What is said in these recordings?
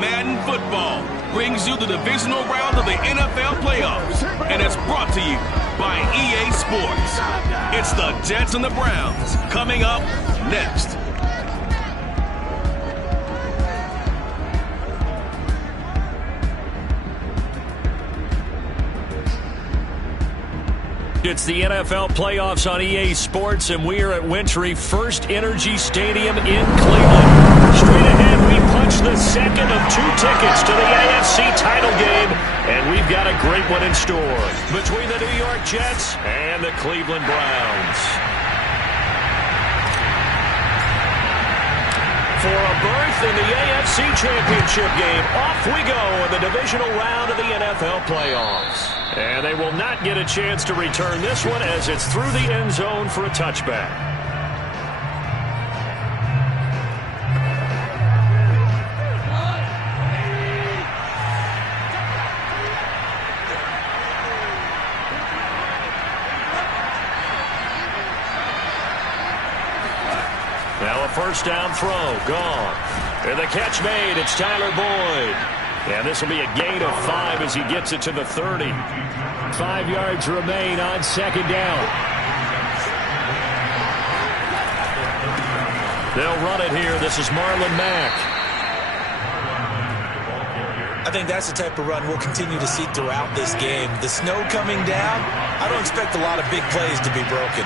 Madden Football brings you the divisional round of the NFL playoffs, and it's brought to you by EA Sports. It's the Jets and the Browns coming up next. It's the NFL playoffs on EA Sports, and we are at Wintry First Energy Stadium in Cleveland. Straight ahead, we punch the second of 2 tickets to the AFC title game, and we've got a great one in store between the New York Jets and the Cleveland Browns. For a berth in the AFC Championship game, off we go in the divisional round of the NFL playoffs. And they will not get a chance to return this one as it's through the end zone for a touchback. Now a first down throw, gone. And the catch made, it's Tyler Boyd. And this will be a gain of 5 as he gets it to the 30. 5 yards remain on second down. They'll run it here. This is Marlon Mack. I think that's the type of run we'll continue to see throughout this game. The snow coming down, I don't expect a lot of big plays to be broken.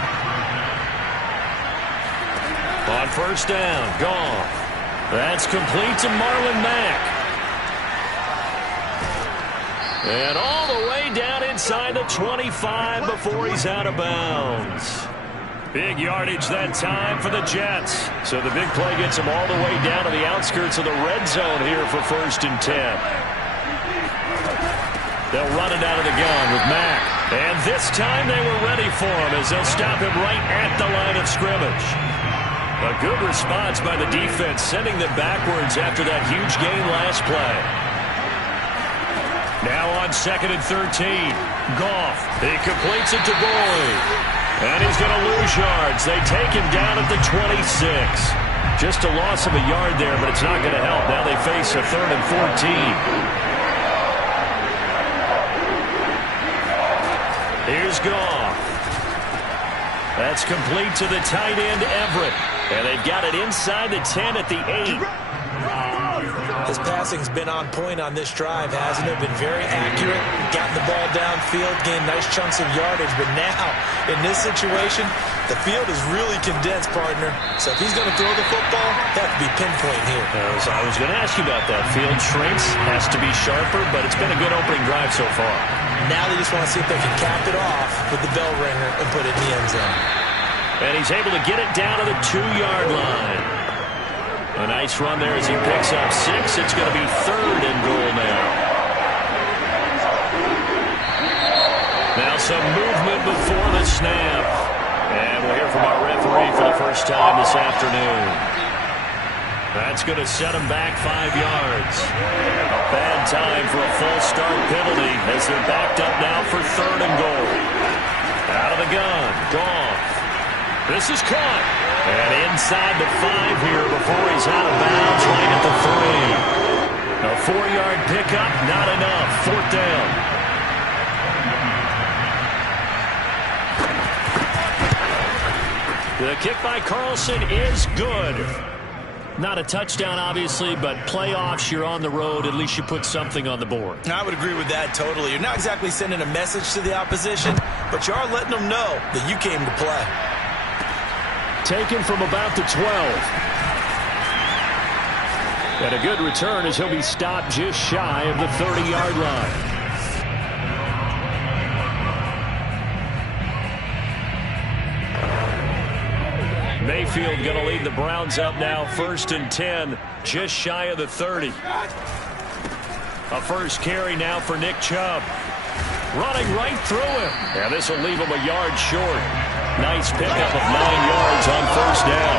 On first down, gone. That's complete to Marlon Mack. And all the way down inside the 25 before he's out of bounds. Big yardage that time for the Jets. So the big play gets him all the way down to the outskirts of the red zone here for 1st and 10. They'll run it out of the gun with Mack. And this time they were ready for him as they'll stop him right at the line of scrimmage. A good response by the defense, sending them backwards after that huge gain last play. Now on 2nd and 13. Goff. He completes it to Boyd. And he's going to lose yards. They take him down at the 26. Just a loss of a yard there, but it's not going to help. Now they face a 3rd and 14. Here's Goff. That's complete to the tight end, Everett. And they've got it inside the 10 at the 8. His passing's been on point on this drive, hasn't it? Been very accurate, gotten the ball downfield, gained nice chunks of yardage. But now, in this situation, the field is really condensed, partner. So if he's going to throw the football, that have to be pinpoint here. I was going to ask you about that. Field shrinks, has to be sharper, but it's been a good opening drive so far. Now they just want to see if they can cap it off with the bell ringer and put it in the end zone. And he's able to get it down to the 2-yard line. A nice run there as he picks up 6. It's going to be 3rd and goal now. Now some movement before the snap. And we'll hear from our referee for the first time this afternoon. That's going to set him back 5 yards. A bad time for a false start penalty as they're backed up now for 3rd and goal. Out of the gun, Goff. This is caught. And inside the 5 here before he's out of bounds, right at the 3. A 4-yard pickup, not enough. 4th down. The kick by Carlson is good. Not a touchdown, obviously, but playoffs, you're on the road. At least you put something on the board. I would agree with that totally. You're not exactly sending a message to the opposition, but you are letting them know that you came to play. Taken from about the 12. And a good return as he'll be stopped just shy of the 30-yard line. Mayfield going to lead the Browns up now, 1st and 10, just shy of the 30. A first carry now for Nick Chubb. Running right through him. And this will leave him a yard short. Nice pickup of 9 yards on first down.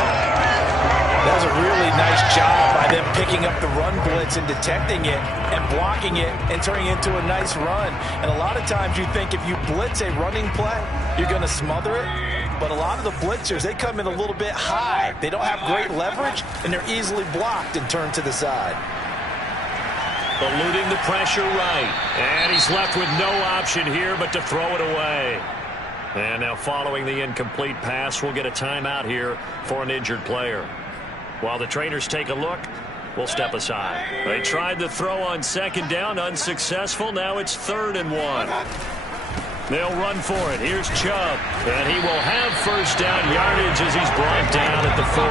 That was a really nice job by them picking up the run blitz and detecting it and blocking it and turning it into a nice run. And a lot of times you think if you blitz a running play, you're going to smother it. But a lot of the blitzers, they come in a little bit high. They don't have great leverage, and they're easily blocked and turned to the side. eluding the pressure right. And he's left with no option here but to throw it away. And now following the incomplete pass, we'll get a timeout here for an injured player. While the trainers take a look, we'll step aside. They tried the throw on second down, unsuccessful. Now it's 3rd and 1. They'll run for it. Here's Chubb. And he will have first down yardage as he's brought down at the 41.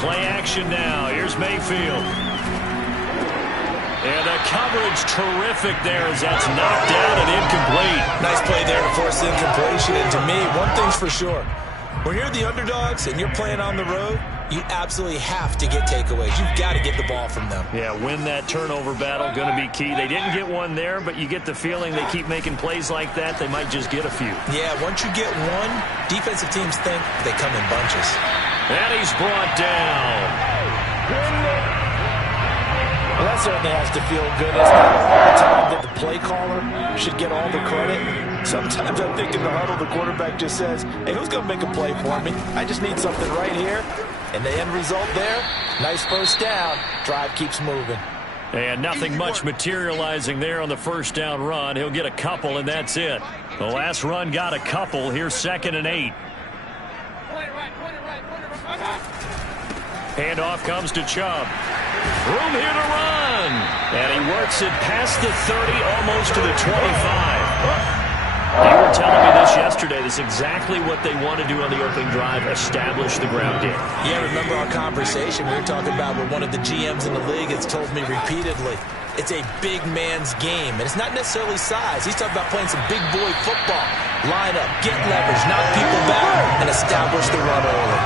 Play action now. Here's Mayfield. And the coverage terrific there as that's knocked down and incomplete. Nice play there to force the incompletion. And to me, one thing's for sure. When you're the underdogs and you're playing on the road, you absolutely have to get takeaways. You've got to get the ball from them. Yeah, win that turnover battle, going to be key. They didn't get one there, but you get the feeling they keep making plays like that, they might just get a few. Yeah, once you get one, defensive teams think they come in bunches. And he's brought down. Well, that certainly has to feel good. It's not all the time that the play caller should get all the credit. Sometimes I think in the huddle, the quarterback just says, hey, who's going to make a play for me? I just need something right here. And the end result there, nice first down. Drive keeps moving. And nothing much materializing there on the first down run. He'll get a couple, and that's it. The last run got a couple. Here's 2nd and 8. Handoff comes to Chubb. Room here to run. And he works it past the 30, almost to the 25. You were telling me this yesterday. This is exactly what they want to do on the opening drive, establish the ground game. Yeah, remember our conversation we were talking about with one of the GMs in the league has told me repeatedly, it's a big man's game. And it's not necessarily size. He's talking about playing some big boy football. Line up, get leverage, knock people back, and establish the run early.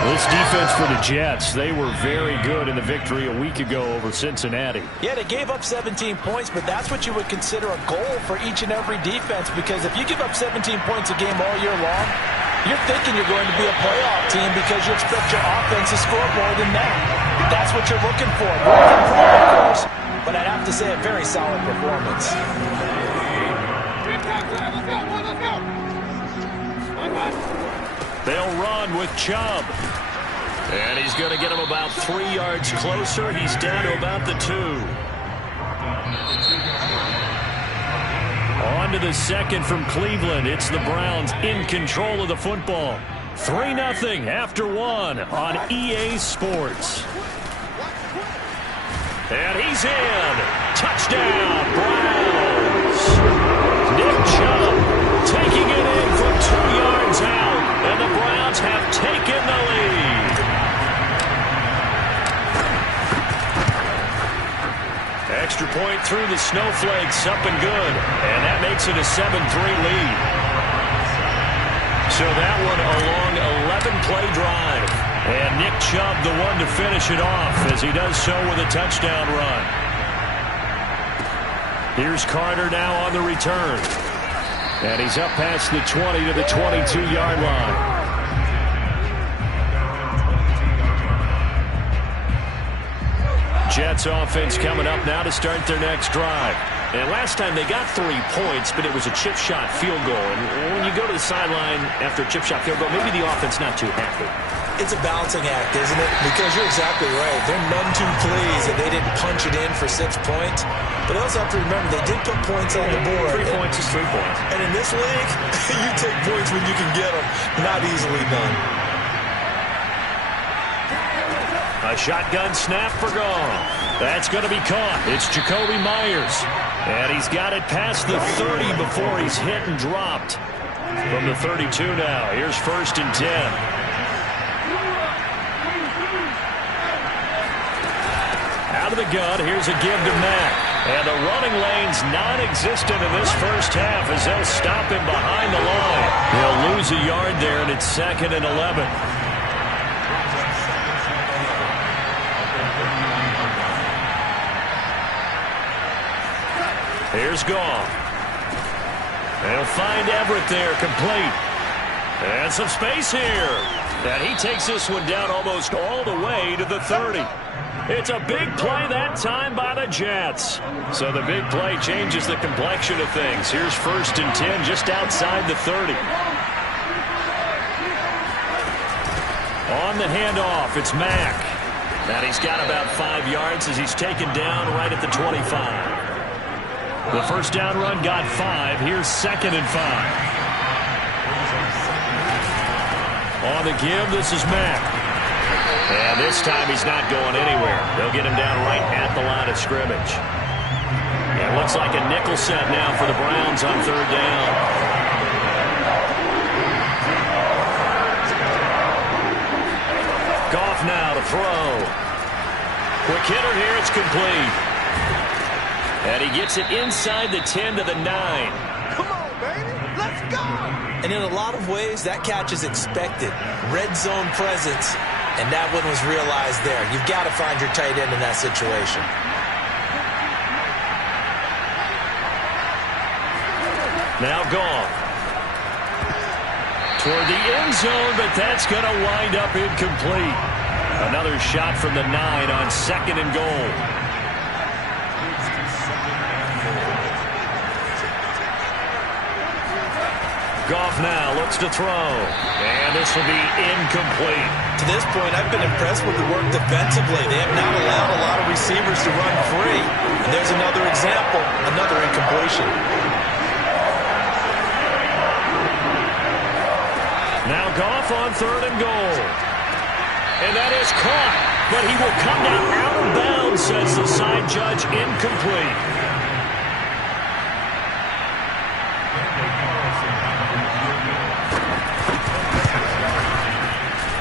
This defense for the Jets, they were very good in the victory a week ago over Cincinnati. Yeah, they gave up 17 points, but that's what you would consider a goal for each and every defense, because if you give up 17 points a game all year long, you're thinking you're going to be a playoff team because you expect your offense to score more than that. That's what you're looking for. Room for improvement, of course, but I'd have to say a very solid performance. They'll run with Chubb. And he's going to get him about 3 yards closer. He's down to about the 2. On to the second from Cleveland. It's the Browns in control of the football. 3-0 after 1 on EA Sports. And he's in. Touchdown, Browns. Nick Chubb taking it in from 2 yards out. And the Browns have taken the lead. Extra point through the snowflakes, up and good. And that makes it a 7-3 lead. So that one a long 11-play drive. And Nick Chubb the one to finish it off as he does so with a touchdown run. Here's Carter now on the return. And he's up past the 20 to the 22-yard line. Jets offense coming up now to start their next drive. And last time they got 3 points, but it was a chip shot field goal. And when you go to the sideline after a chip shot field goal, maybe the offense not too happy. It's a balancing act, isn't it? Because you're exactly right. They're none too pleased that they didn't punch it in for 6 points. But they also have to remember they did put points on the board. 3 points is 3 points. And in this league, you take points when you can get them. Not easily done. A shotgun snap for Gone. That's going to be caught. It's Jacoby Myers. And he's got it past the 30 before he's hit and dropped. From the 32 now. Here's 1st and 10. Out of the gun, here's a give to Mack. And the running lane's non-existent in this first half as they'll stop him behind the line. He'll lose a yard there, and it's 2nd and 11. Here's Goff. They'll find Everett there, complete. And some space here. And he takes this one down almost all the way to the 30. It's a big play that time by the Jets. So the big play changes the complexion of things. Here's 1st and 10 just outside the 30. On the handoff. It's Mack. And he's got about 5 yards as he's taken down right at the 25. The first down run got 5. Here's 2nd and 5. On the give, this is Mack. And this time he's not going anywhere. They'll get him down right at the line of scrimmage. It looks like a nickel set now for the Browns on 3rd down. Goff now to throw. Quick hitter here, it's complete. And he gets it inside the 10 to the 9. Come on, baby, let's go! And in a lot of ways, that catch is expected. Red zone presence, and that one was realized there. You've got to find your tight end in that situation. Now Goff. Toward the end zone, but that's going to wind up incomplete. Another shot from the 9 on 2nd and goal. Goff now looks to throw. And this will be incomplete. To this point, I've been impressed with the work defensively. They have not allowed a lot of receivers to run free. And there's another example, another incompletion. Now Goff on 3rd and goal. And that is caught. But he will come down out of bounds, says the side judge, incomplete.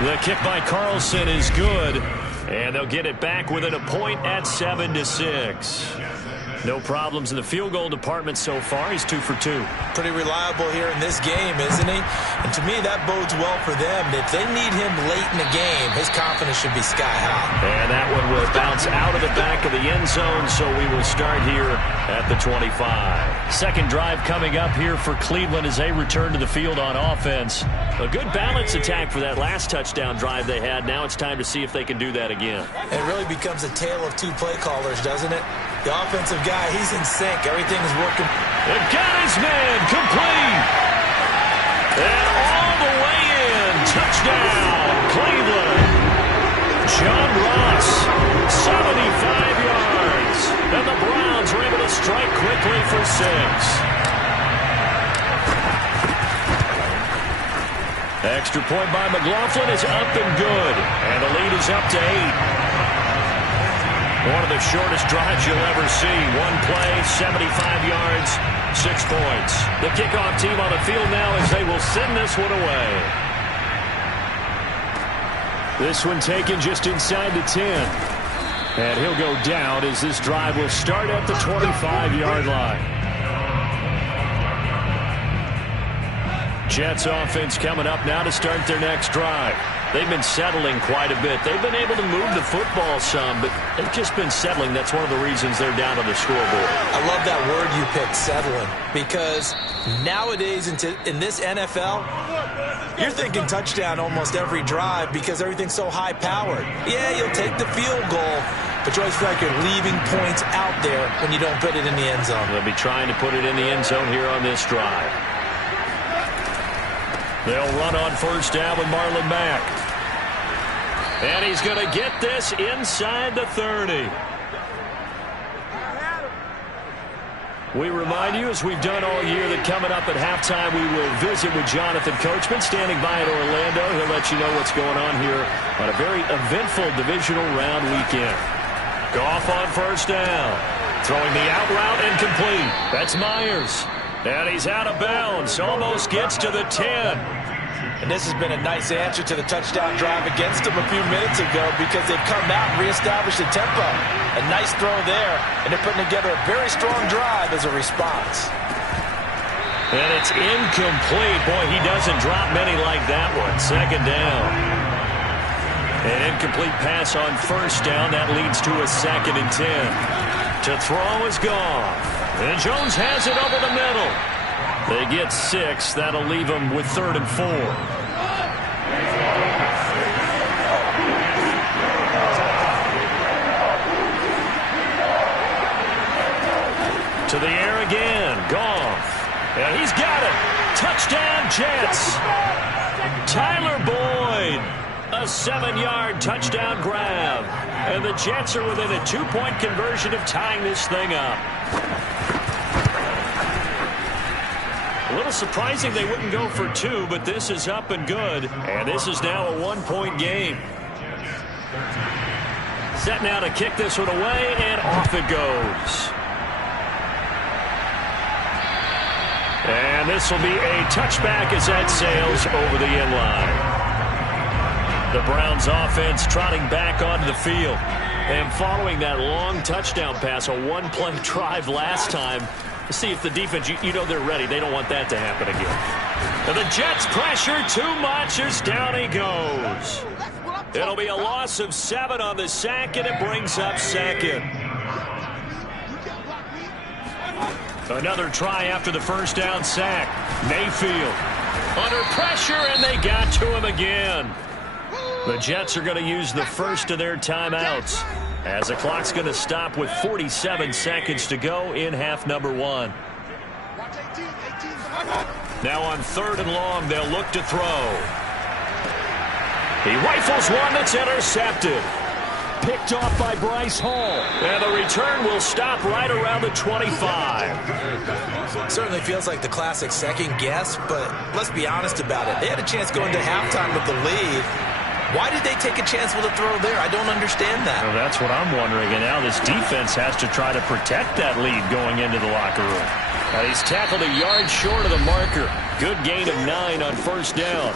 The kick by Carlson is good. And they'll get it back within a point at 7-6. No problems in the field goal department so far. He's 2 for 2. Pretty reliable here in this game, isn't he? And to me, that bodes well for them. If they need him late in the game, his confidence should be sky high. And that one will bounce out of the back of the end zone, so we will start here at the 25. Second drive coming up here for Cleveland as they return to the field on offense. A good balance attack for that last touchdown drive they had. Now it's time to see if they can do that again. It really becomes a tale of 2 play callers, doesn't it? The offensive guy, he's in sync. Everything is working. They've got his man complete. And all the way in. Touchdown, Cleveland. John Ross, 75 yards. And the Browns are able to strike quickly for 6. Extra point by McLaughlin is up and good. And the lead is up to 8. One of the shortest drives you'll ever see. One play, 75 yards, 6 points. The kickoff team on the field now as they will send this one away. This one taken just inside the 10. And he'll go down as this drive will start at the 25-yard line. Jets offense coming up now to start their next drive. They've been settling quite a bit. They've been able to move the football some, but they've just been settling. That's one of the reasons they're down on the scoreboard. I love that word you picked, settling, because nowadays in this NFL, you're thinking touchdown almost every drive because everything's so high-powered. Yeah, you'll take the field goal, but you always feel like you're leaving points out there when you don't put it in the end zone. They'll be trying to put it in the end zone here on this drive. They'll run on first down with Marlon Mack. And he's going to get this inside the 30. We remind you, as we've done all year, that coming up at halftime, we will visit with Jonathan Coachman, standing by in Orlando. He'll let you know what's going on here on a very eventful divisional round weekend. Goff on first down. Throwing the out route and complete. That's Myers. And he's out of bounds. Almost gets to the 10. And this has been a nice answer to the touchdown drive against them a few minutes ago because they've come out and reestablished the tempo. A nice throw there, and they're putting together a very strong drive as a response. And it's incomplete. Boy, he doesn't drop many like that one. Second down. An incomplete pass on first down. That leads to a 2nd and 10. To throw is Goff. And Jones has it over the middle. They get 6. That'll leave them with 3rd and 4. To the air again. Goff. And he's got it. Touchdown, Jets. Tyler Boyd. A 7-yard touchdown grab. And the Jets are within a 2-point conversion of tying this thing up. A little surprising they wouldn't go for 2, but this is up and good. And this is now a 1-point game. Set now to kick this one away, and off it goes. And this will be a touchback as that sails over the end line. The Browns offense trotting back onto the field. And following that long touchdown pass, a 1-play drive last time, to see if the defense, you know they're ready. They don't want that to happen again. And the Jets pressure too much as down he goes. It'll be a loss of 7 on the sack, and it brings up second. Another try after the first down sack. Mayfield under pressure, and they got to him again. The Jets are going to use the first of their timeouts as the clock's going to stop with 47 seconds to go in half number 1. Now on 3rd and long, they'll look to throw. He rifles one that's intercepted. Picked off by Bryce Hall. And the return will stop right around the 25. Certainly feels like the classic second guess, but let's be honest about it. They had a chance going to halftime with the lead. Why did they take a chance with a throw there? I don't understand that. Well, that's what I'm wondering. And now this defense has to try to protect that lead going into the locker room. Now he's tackled a yard short of the marker. Good gain of 9 on first down.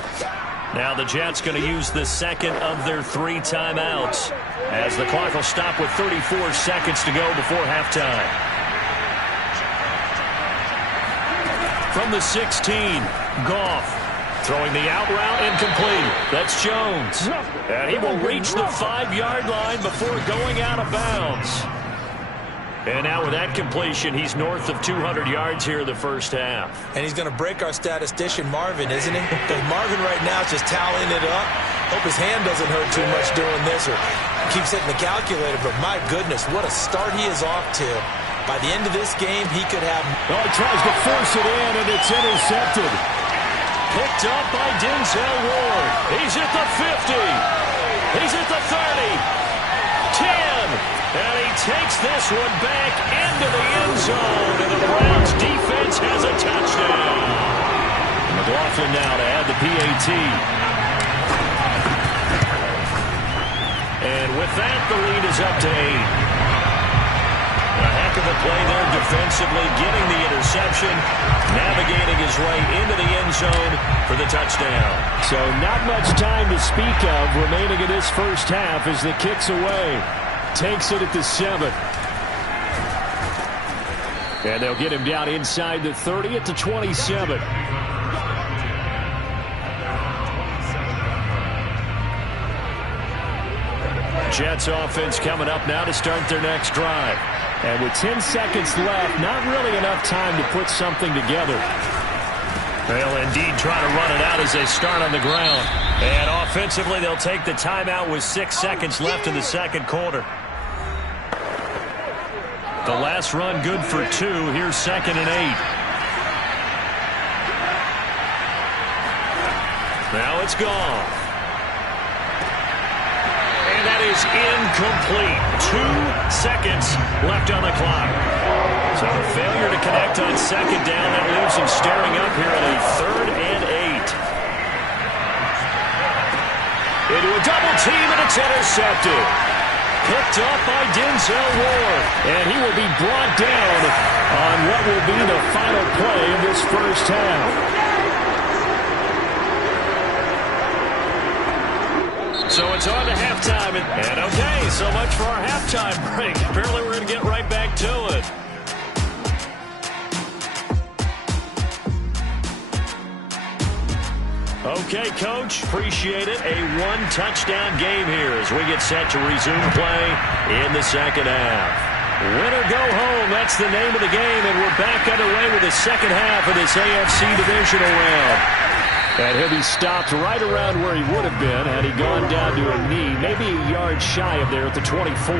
Now the Jets going to use the second of their 3 timeouts as the clock will stop with 34 seconds to go before halftime. From the 16, Goff throwing the out route incomplete. That's Jones. And he will reach the 5-yard line before going out of bounds. And now with that completion, he's north of 200 yards here in the first half. And he's going to break our statistician, Marvin, isn't he? Because Marvin right now is just tallying it up. Hope his hand doesn't hurt too much doing this or keeps hitting the calculator. But my goodness, what a start he is off to. By the end of this game, he could have... Oh, he tries to force it in, and it's intercepted. Picked up by Denzel Ward. He's at the 50. He's at the 30. 10. And he takes this one back into the end zone. And the Browns defense has a touchdown. McLaughlin now to add the PAT. And with that, the lead is up to 8. A heck of a play there defensively, getting the interception, navigating his way into the end zone for the touchdown. So not much time to speak of remaining in this first half as the kick's away. Takes it at the 7. And they'll get him down inside the 30 at the 27. Jets offense coming up now to start their next drive. And with 10 seconds left, not really enough time to put something together. They'll indeed try to run it out as they start on the ground. And offensively, they'll take the timeout with 6 seconds left in the second quarter. The last run good for 2. Here's 2nd and 8. Now it's gone. And that is incomplete. 2 seconds left on the clock. So a failure to connect on second down. That leaves him staring up here at a 3rd and 8. Into a double team, and it's intercepted. Picked up by Denzel Ward. And he will be brought down on what will be the final play of this first half. So it's on to halftime. And okay, so much for our halftime break. Apparently we're going to get right back to it. Okay, Coach, appreciate it. A 1-touchdown game here as we get set to resume play in the second half. Win or go home, that's the name of the game, and we're back underway with the second half of this AFC divisional round. And he'll be stopped right around where he would have been had he gone down to a knee, maybe a yard shy of there at the 24.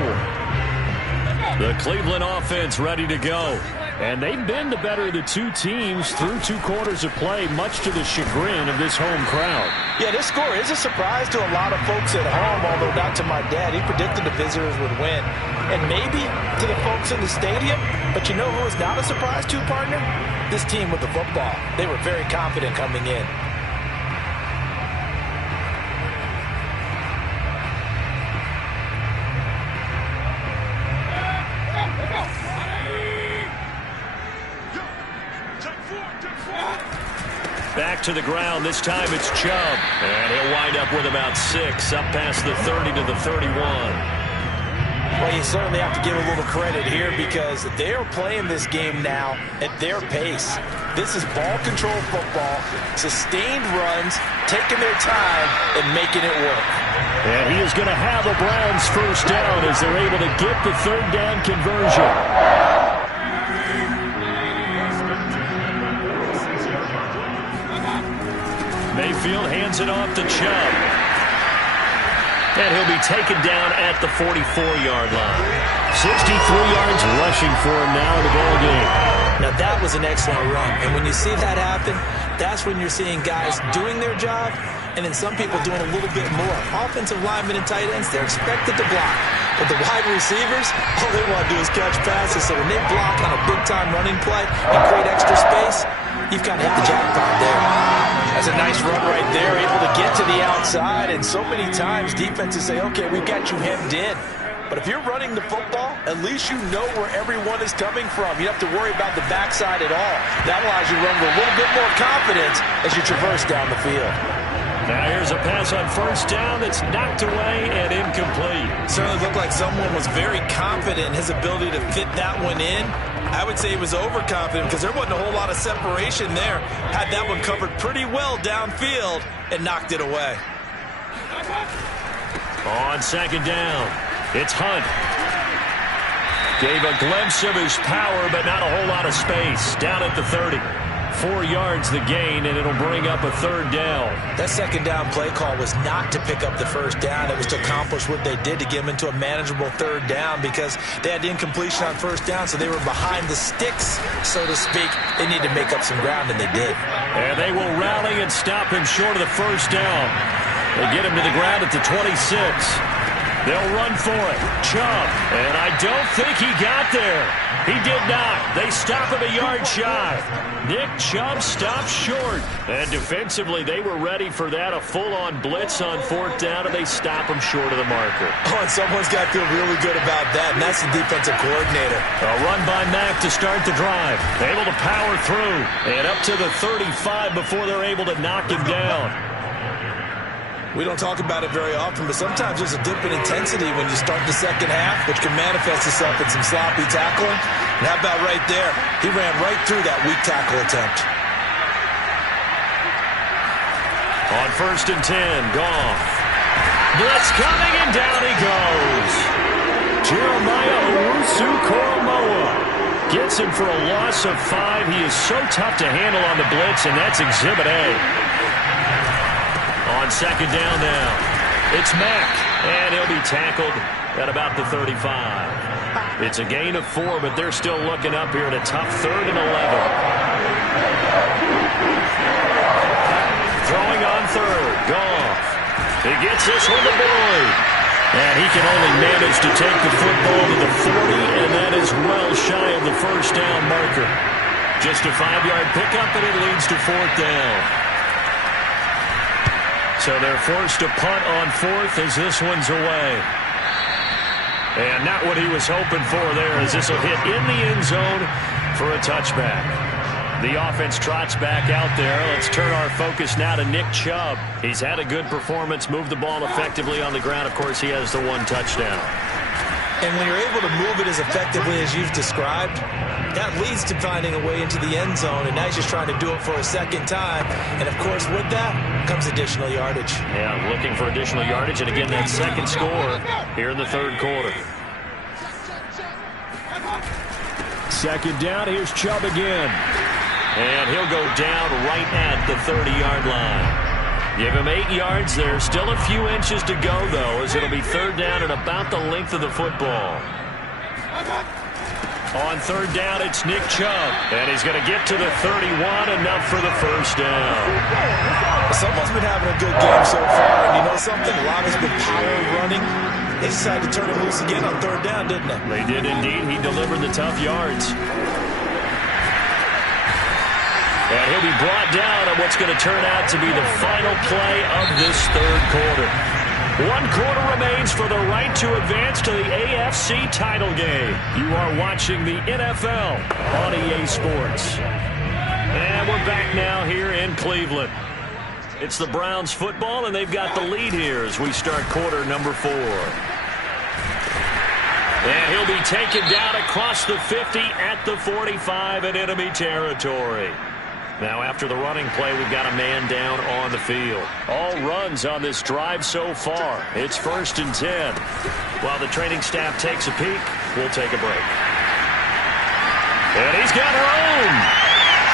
The Cleveland offense ready to go. And they've been the better of the two teams through 2 quarters of play, much to the chagrin of this home crowd. Yeah, this score is a surprise to a lot of folks at home, although not to my dad. He predicted the visitors would win. And maybe to the folks in the stadium. But you know who is not a surprise to, partner? This team with the football. They were very confident coming in. Back to the ground. This time it's Chubb. And he'll wind up with about 6, up past the 30 to the 31. Well, you certainly have to give a little credit here because they are playing this game now at their pace. This is ball control football, sustained runs, taking their time and making it work. And he is going to have a Browns first down as they're able to get the 3rd down conversion. Mayfield hands it off to Chubb. And he'll be taken down at the 44-yard line. 63 yards rushing for him now in the ball game. Now that was an excellent run. And when you see that happen, that's when you're seeing guys doing their job and then some people doing a little bit more. Offensive linemen and tight ends, they're expected to block. But the wide receivers, all they want to do is catch passes. So when they block on a big-time running play and create extra space, you've kind of hit the jackpot there. That's a nice run right there, able to get to the outside. And so many times defenses say, okay, we've got you hemmed in. But if you're running the football, at least you know where everyone is coming from. You don't have to worry about the backside at all. That allows you to run with a little bit more confidence as you traverse down the field. Now here's a pass on first down that's knocked away and incomplete. Certainly looked like someone was very confident in his ability to fit that one in. I would say he was overconfident because there wasn't a whole lot of separation there. Had that one covered pretty well downfield and knocked it away. On second down, it's Hunt. Gave a glimpse of his power, but not a whole lot of space. Down at the 30. 4 yards the gain, and it'll bring up a 3rd down. That second down play call was not to pick up the first down. It was to accomplish what they did to get them into a manageable 3rd down because they had the incompletion on first down, so they were behind the sticks, so to speak. They needed to make up some ground, and they did. And they will rally and stop him short of the first down. They get him to the ground at the 26. They'll run for it. Chubb. And I don't think he got there. He did not. They stop him a yard shy. Nick Chubb stopped short. And defensively, they were ready for that. A full-on blitz on 4th down, and they stop him short of the marker. Oh, and someone's got to feel really good about that, and that's the defensive coordinator. A run by Mack to start the drive. Able to power through. And up to the 35 before they're able to knock him down. We don't talk about it very often, but sometimes there's a dip in intensity when you start the second half, which can manifest itself in some sloppy tackling. And how about right there? He ran right through that weak tackle attempt. On 1st and 10, Goff. Blitz coming, and down he goes. Jeremiah Owusu-Koramoah gets him for a loss of 5. He is so tough to handle on the blitz, and that's Exhibit A. On second down now, it's Mack, and he'll be tackled at about the 35. It's a gain of 4, but they're still looking up here at a tough 3rd and 11. Throwing on 3rd, Goff. He gets this one to Boyd. And he can only manage to take the football to the 40, and that is well shy of the first down marker. Just a 5-yard pickup, and it leads to 4th down. So they're forced to punt on 4th as this one's away. And not what he was hoping for there, as this will hit in the end zone for a touchback. The offense trots back out there. Let's turn our focus now to Nick Chubb. He's had a good performance, moved the ball effectively on the ground. Of course, he has the 1 touchdown. And when you're able to move it as effectively as you've described, that leads to finding a way into the end zone, and now he's just trying to do it for a second time. And, of course, with that comes additional yardage. Yeah, looking for additional yardage, and again, that second score here in the 3rd quarter. Second down, here's Chubb again. And he'll go down right at the 30-yard line. Give him 8 yards there. Still a few inches to go, though, as it'll be 3rd down and about the length of the football. On third down, it's Nick Chubb. And he's going to get to the 31, enough for the first down. Someone's been having a good game so far, and you know something? A lot has been power running. They decided to turn him loose again on third down, didn't they? They did indeed. He delivered the tough yards. And he'll be brought down on what's going to turn out to be the final play of this third quarter. 1 quarter remains for the right to advance to the AFC title game. You are watching the NFL on EA Sports. And we're back now here in Cleveland. It's the Browns football, and they've got the lead here as we start quarter number 4. And he'll be taken down across the 50 at the 45 in enemy territory. Now after the running play, we've got a man down on the field. All runs on this drive so far. It's 1st and 10. While the training staff takes a peek, we'll take a break. And he's got room.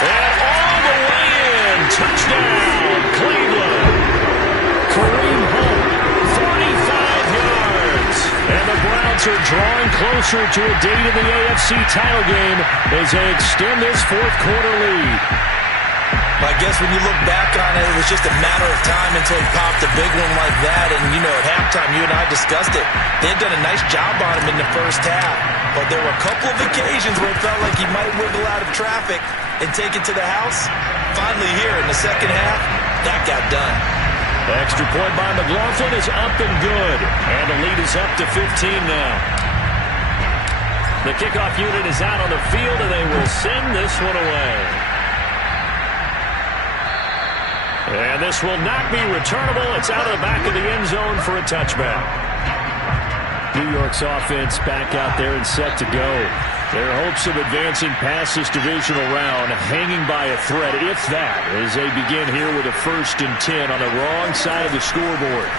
And all the way in. Touchdown, Cleveland. Kareem Hunt, 45 yards. And the Browns are drawing closer to a date in the AFC title game as they extend this 4th quarter lead. I guess when you look back on it, it was just a matter of time until he popped a big one like that. And, you know, at halftime, you and I discussed it. They had done a nice job on him in the first half. But there were a couple of occasions where it felt like he might wiggle out of traffic and take it to the house. Finally here in the second half, that got done. The extra point by McLaughlin is up and good. And the lead is up to 15 now. The kickoff unit is out on the field, and they will send this one away. And this will not be returnable. It's out of the back of the end zone for a touchback. New York's offense back out there and set to go. Their hopes of advancing past this divisional round hanging by a thread, if that, as they begin here with a 1st and 10 on the wrong side of the scoreboard.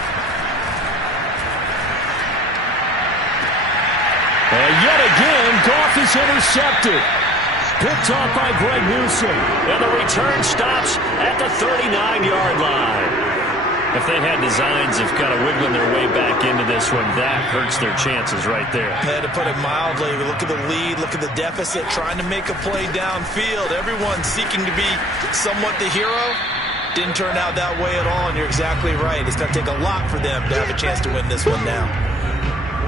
And yet again, Goff is intercepted. Picked off by Greg Newsome. And the return stops at the 39-yard line. If they had designs of kind of wiggling their way back into this one, that hurts their chances right there. Yeah, to put it mildly, look at the lead, look at the deficit, trying to make a play downfield. Everyone seeking to be somewhat the hero. Didn't turn out that way at all, and you're exactly right. It's going to take a lot for them to have a chance to win this one now.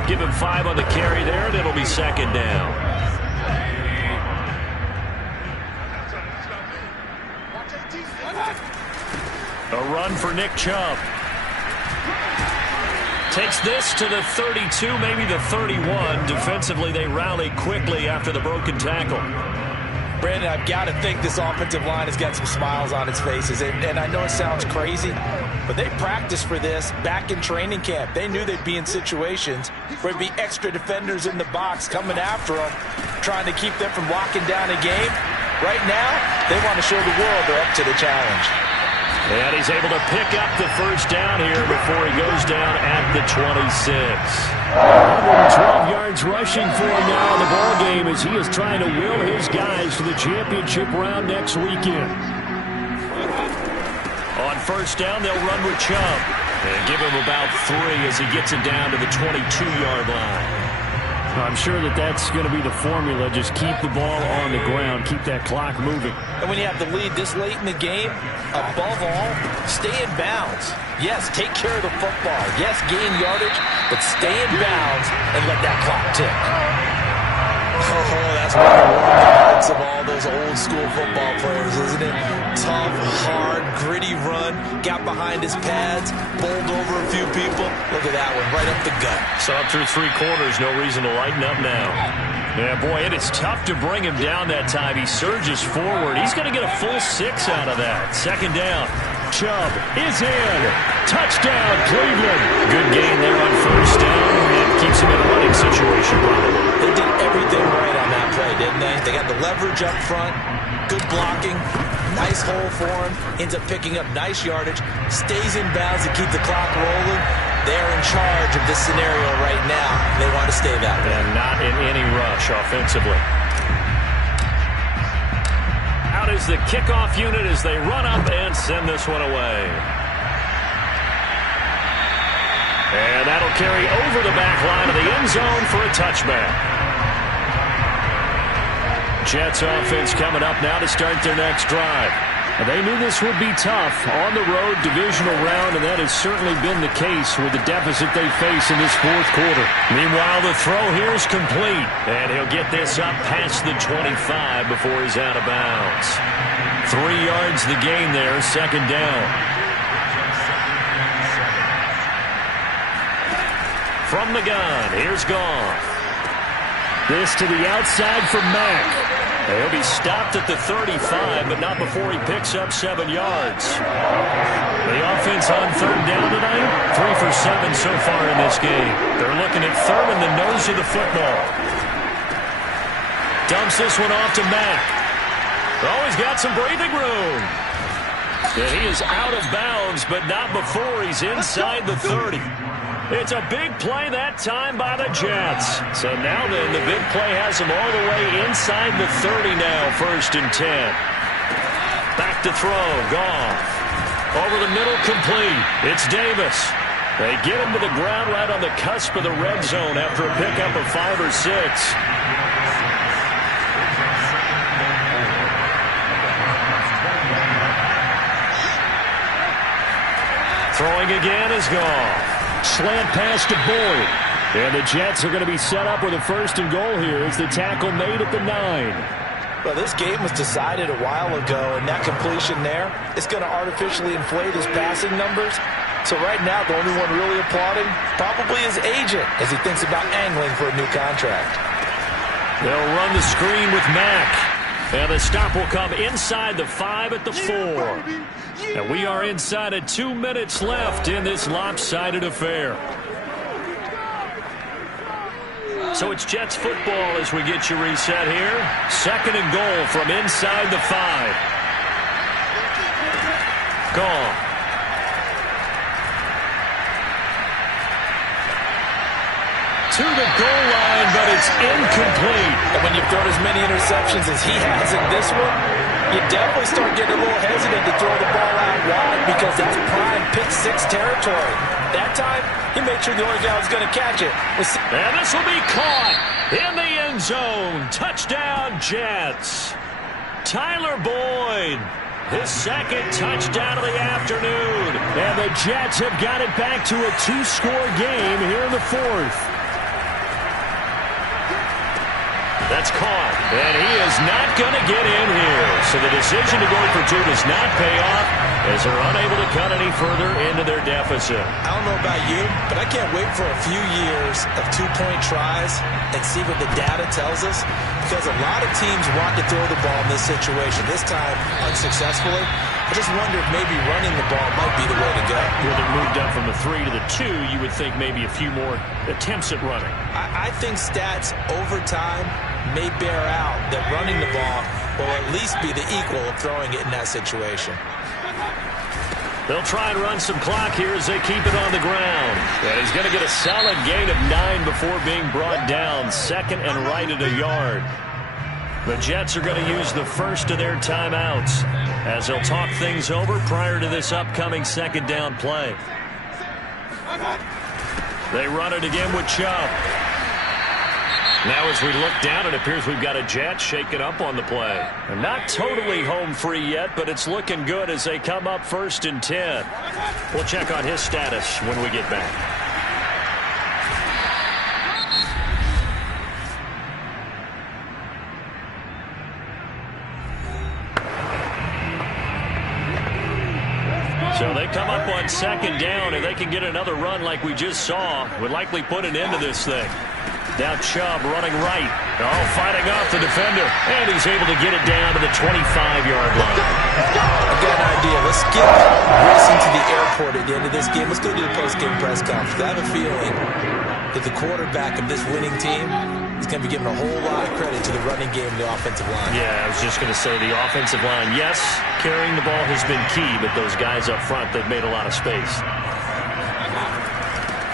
Give him 5 on the carry there, and it'll be 2nd down. A run for Nick Chubb. Takes this to the 32, maybe the 31. Defensively, they rally quickly after the broken tackle. Brandon, I've got to think this offensive line has got some smiles on its faces. And I know it sounds crazy, but they practiced for this back in training camp. They knew they'd be in situations where there'd be extra defenders in the box coming after them, trying to keep them from locking down a game. Right now, they want to show the world they're up to the challenge. And he's able to pick up the 1st down here before he goes down at the 26. 112 yards rushing for him now in the ball game as he is trying to will his guys to the championship round next weekend. On 1st down, they'll run with Chubb and give him about 3 as he gets it down to the 22-yard line. I'm sure that's going to be the formula. Just keep the ball on the ground. Keep that clock moving. And when you have the lead this late in the game, above all, stay in bounds. Yes, take care of the football. Yes, gain yardage, but stay in bounds and let that clock tick. Oh, that's one of the hearts of all those old school football players, isn't it? Tough, hard, gritty run, got behind his pads, bowled over a few people. Look at that one, right up the gut. So up through 3 quarters, no reason to lighten up now. Yeah, boy, it is tough to bring him down that time. He surges forward. He's going to get a full 6 out of that. 2nd down. Chubb is in. Touchdown, Cleveland. Good gain there on 1st down. It keeps him in a running situation, probably. They did everything right on that play, didn't they? They got the leverage up front, good blocking, nice hole for him, ends up picking up nice yardage, stays in bounds to keep the clock rolling. They're in charge of this scenario right now. They want to stay that way. And not in any rush offensively. Out is the kickoff unit as they run up and send this one away. And that'll carry over the back line of the end zone for a touchback. Jets offense coming up now to start their next drive. They knew this would be tough on the road divisional round, and that has certainly been the case with the deficit they face in this fourth quarter. Meanwhile, the throw here is complete, and he'll get this up past the 25 before he's out of bounds. 3 yards the gain there, second down. From the gun, here's Goff. This to the outside for Mack. He'll be stopped at the 35, but not before he picks up 7 yards. The offense on third down tonight, 3 for 7 so far in this game. They're looking at third in the nose of the football. Dumps this one off to Mack. Oh, he's got some breathing room. And he is out of bounds, but not before he's inside the 30. It's a big play that time by the Jets. So now then, the big play has them all the way inside the 30 now, 1st and 10. Back to throw, Goff. Over the middle, complete. It's Davis. They get him to the ground right on the cusp of the red zone after a pickup of 5 or 6. Throwing again is Goff. Slant pass to Boyd. And the Jets are going to be set up with a 1st and goal here as the tackle made at the 9. Well, this game was decided a while ago, and that completion there is going to artificially inflate his passing numbers. So right now, the only one really applauding probably his agent as he thinks about angling for a new contract. They'll run the screen with Mack. And the stop will come inside the 5 at the 4. And we are inside of 2 minutes left in this lopsided affair. So it's Jets football as we get you reset here. 2nd and goal from inside the 5. Gone. To the goal line, but it's incomplete. And when you've thrown as many interceptions as he has in this one, you definitely start getting a little hesitant to throw the ball out wide because that's prime pick 6 territory. That time, he made sure the only guy was going to catch it. And this will be caught in the end zone. Touchdown, Jets. Tyler Boyd, his 2nd touchdown of the afternoon. And the Jets have got it back to a 2-score game here in the 4th. That's caught, and he is not going to get in here. So the decision to go for 2 does not pay off as they're unable to cut any further into their deficit. I don't know about you, but I can't wait for a few years of 2-point tries and see what the data tells us, because a lot of teams want to throw the ball in this situation, this time unsuccessfully. I just wonder if maybe running the ball might be the way to go. Well, they're moved up from the 3 to the 2. You would think maybe a few more attempts at running. I think stats over time may bear out that running the ball will at least be the equal of throwing it in that situation. They'll try and run some clock here as they keep it on the ground. And he's going to get a solid gain of 9 before being brought down. 2nd and right at a yard. The Jets are going to use the first of their timeouts as they'll talk things over prior to this upcoming 2nd down play. They run it again with Chubb. Now as we look down, it appears we've got a Jet shaking up on the play. And not totally home free yet, but it's looking good as they come up 1st and 10. We'll check on his status when we get back. So they come up on 2nd down, and they can get another run like we just saw. Would likely put an end to this thing. Now Chubb running right. Oh, fighting off the defender. And he's able to get it down to the 25-yard line. I've got an idea. Let's get racing to the airport at the end of this game. Let's go to the post-game press conference. I have a feeling that the quarterback of this winning team is going to be given a whole lot of credit to the running game and the offensive line. Yeah, I was just going to say the offensive line. Yes, carrying the ball has been key, but those guys up front, they've made a lot of space.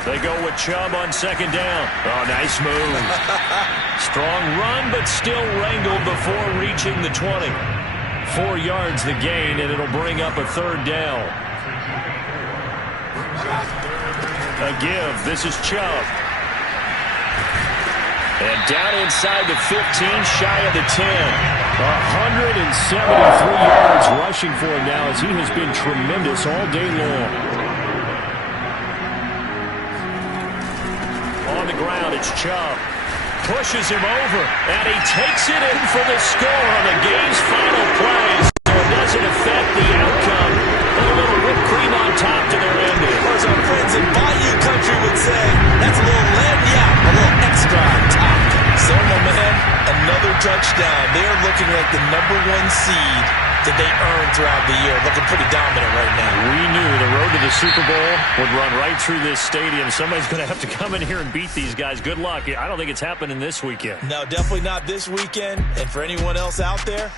They go with Chubb on 2nd down. Oh, nice move. Strong run, but still wrangled before reaching the 20. 4 yards the gain, and it'll bring up a 3rd down. A give. This is Chubb. And down inside the 15, shy of the 10. 173 yards rushing for him now as he has been tremendous all day long. On the ground, it's Chubb. Pushes him over, and he takes it in for the score on the game's final play. So it doesn't affect the outcome, but a little whipped cream on top to their ending. As our friends in Bayou Country would say, that's a little lagniappe, a little extra on top. So, my man, another touchdown. They're looking like the #1 seed that they earned throughout the year. Looking pretty dominant right now. We knew the road to the Super Bowl would run right through this stadium. Somebody's going to have to come in here and beat these guys. Good luck. I don't think it's happening this weekend. No, definitely not this weekend. And for anyone else out there,